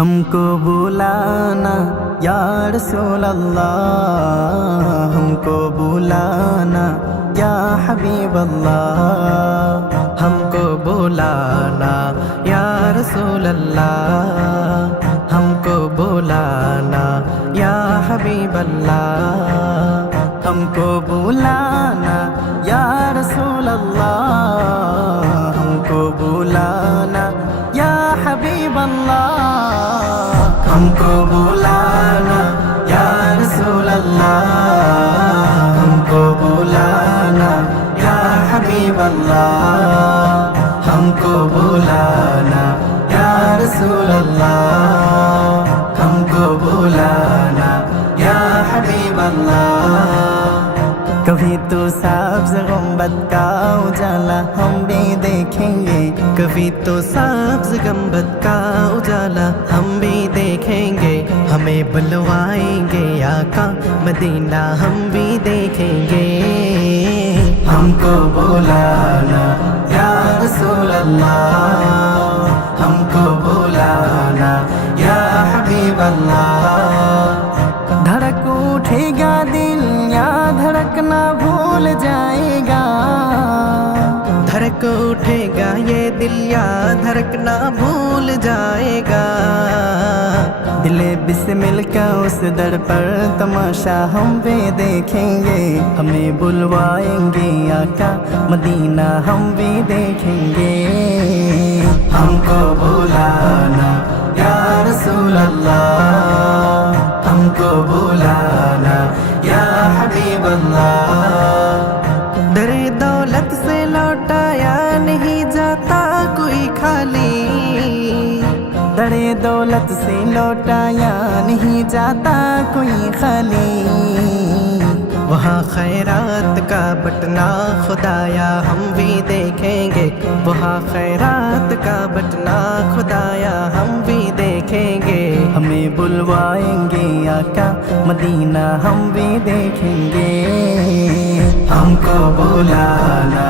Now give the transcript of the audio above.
हमको बुलाना यार सोल्ला हमको बुलाना या हबीबल्ला हमको बुलाना यार सोल्ला हमको बुलाना या हबीबल्ला हमको बुलाना यार सोल्ला हमको बुलाना या रसूल अल्लाह हमको बुलाना या हबीब अल्लाह हमको बुलाना या रसूल अल्लाह हमको बुलाना या हबीब अल्लाह कभी तो साफ गुम्बद का उजाला हम भी देखेंगे कभी तो साफ गुम्बद का उजाला हम भी हमें बुलवाएंगे आका मदीना हम भी देखेंगे हमको बुलाना या रसूल अल्लाह हमको बुलाना या हबीब धड़क उठेगा दिल या धड़कना भूल जाए उठेगा ये दिल या धड़कना भूल जाएगा दिले बिस्मिल का उस दर पर तमाशा हम वे देखेंगे हमें बुलवाएंगे आका मदीना हम भी देखेंगे हमको बुलाना यार अल्लाह हमको बुलाना या हबीब अल्लाह दौलत से लौटाया नहीं जाता कोई खाली वहाँ खैरात का बटना खुदाया हम भी देखेंगे वहाँ खैरात का बटना खुदाया हम भी देखेंगे हमें बुलवाएंगे आका मदीना हम भी देखेंगे हमको बुलाना